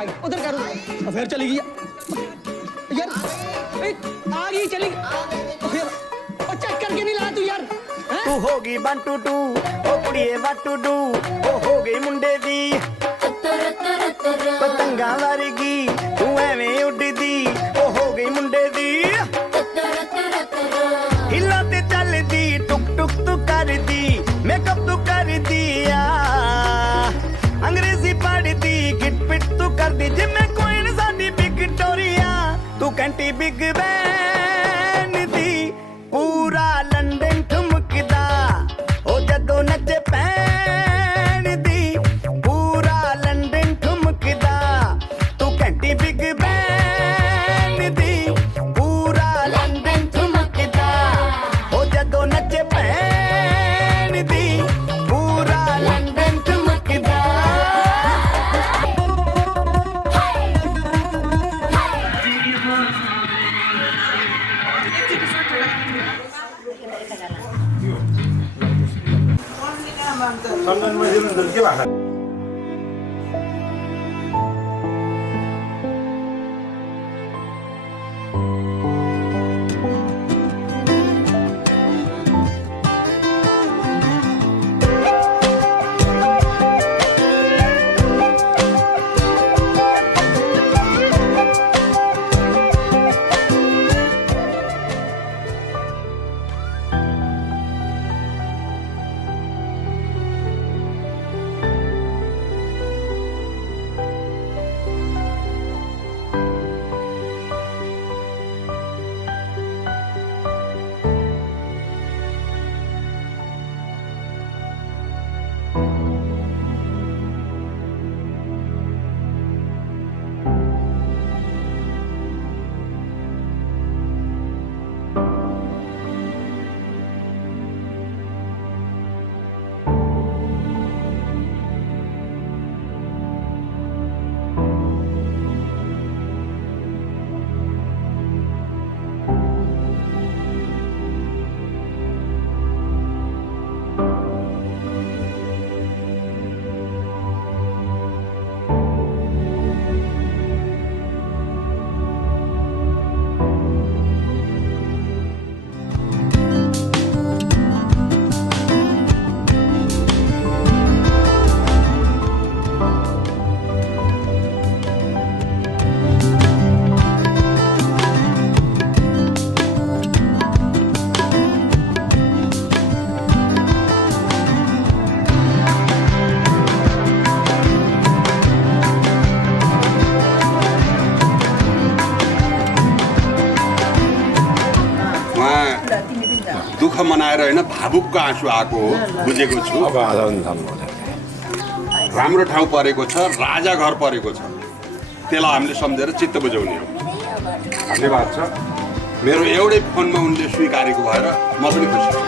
आ गई, उधर कर उधर। फिर चली गई यार, आ गई चली गई। और चेक करके नहीं ला तू यार। तू होगी 1 2 2 ओ कुड़िए what to do ओ हो गई मुंडे दी पतंगा वर्गी तू एवें उड़दी ओ हो गई मुंडे दी हिला ते चलदी टुक टुक तू करदी मेकअप तू कर दिया अंग्रेजी पढ़दी गिट पिट तू करदी जिम्मे कोई न साडी विक्टोरिया तू कंटी बिग बैन दी पूरा लंदन ठुमकदा ओ जदों नचे पैन दी पूरा लंदन ठुमकदा तू कंटी बिग बैन दी पूरा लंदन ठुमकदा ओ जदों नचे पैन दी पूरा लंदन ठुमकदा दुःख मनाएर होइन भावुकको आँसु आएको हो बुझेको छु। राम्रो ठाउँ परेको छ, राजा घर परेको छ, त्यसलाई हामीले सम्झेर चित्त बुझाउने हो। धन्यवाद छ। मेरो एउटै फोनमा उनले स्वीकारेको भएर म पनि खुसी छु।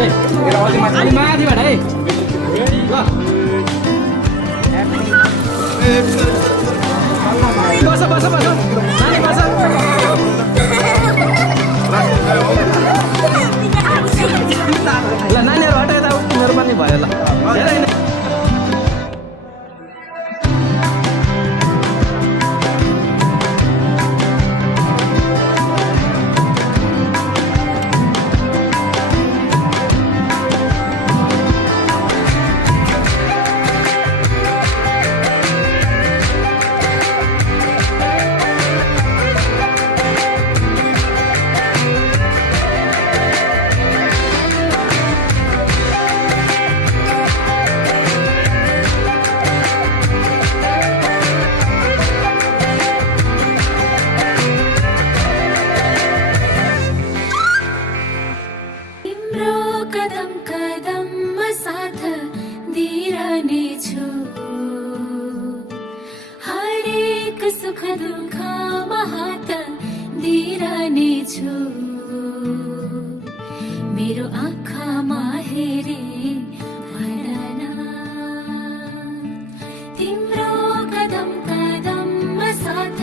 अलि माथिबाट है ल बस बस बस नानी बस ल नानीहरू हटाए त तिनीहरू पनि भयो ल धेरै नै सुख दुःखमा हात दिइरहनेछु मेरो आँखामा हेरे भन तिम्रो कदम कदममा साथ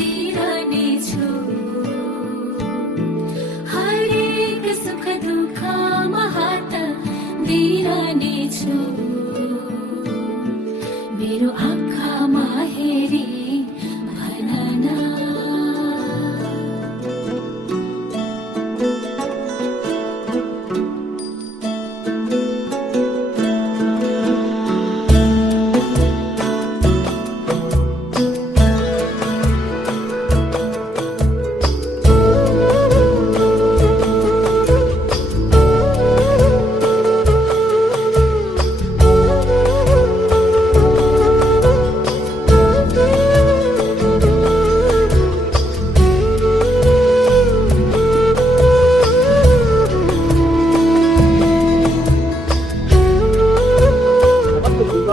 दिइरहनेछु हरेक सुख दुःखमा हात दिइरहनेछु मेरो आँखामा हेरे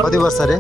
कति वर्ष रे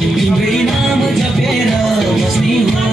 तिम्रै नाम जपेर बस्ने हो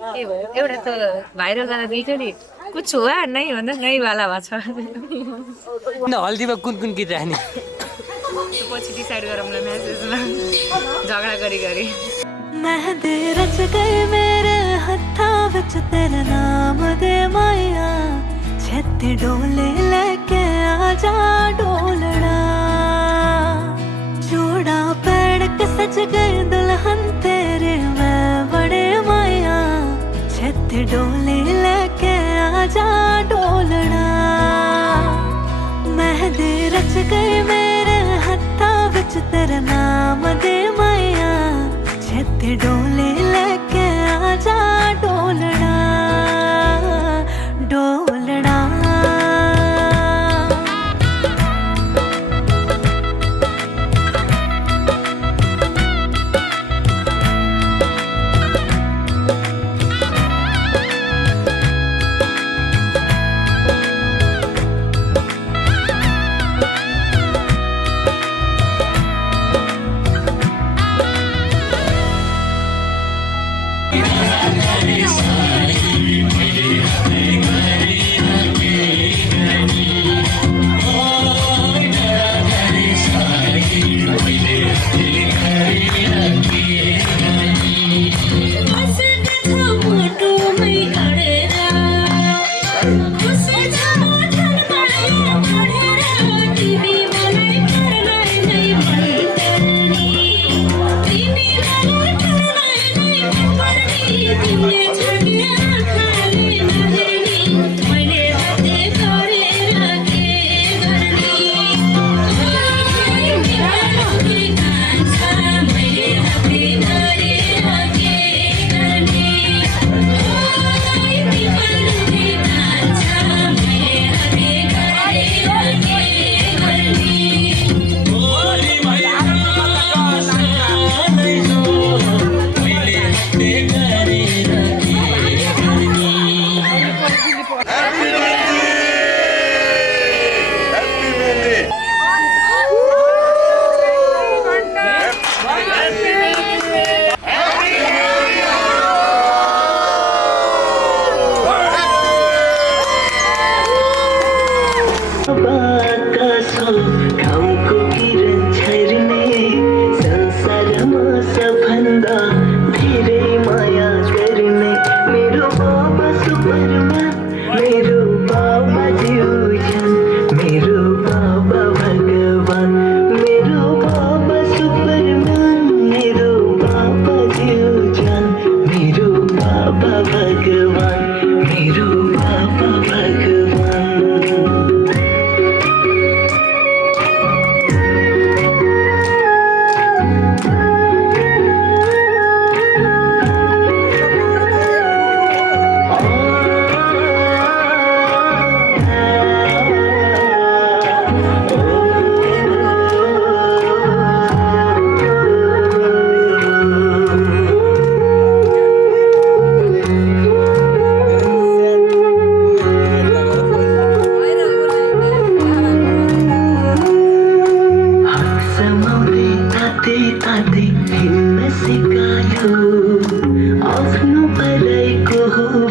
एउटा त भाइरल वाला देखियो नि कुछ हुआ नै भन्दा नै वाला भएको छ हल्दीमा कुन कुन गीत राख्ने पछि डिसाइड गरौँला म्यासेजमा झगडा गरी मेहंदी रच गई मेरे हत्था विच तेरे नाम दे माया छेती डोले लेके आजा डोलना जोड़ा पैर के सज गए दुल्हन तेरे मैं बड़े माया छेती डोले लेके आजा डोलना मेहंदी रच गई मेरे हत्था विच तेरे नाम दे माया छेती डोले लेके आजा डोलना डोलना आफ्नो पराइको हो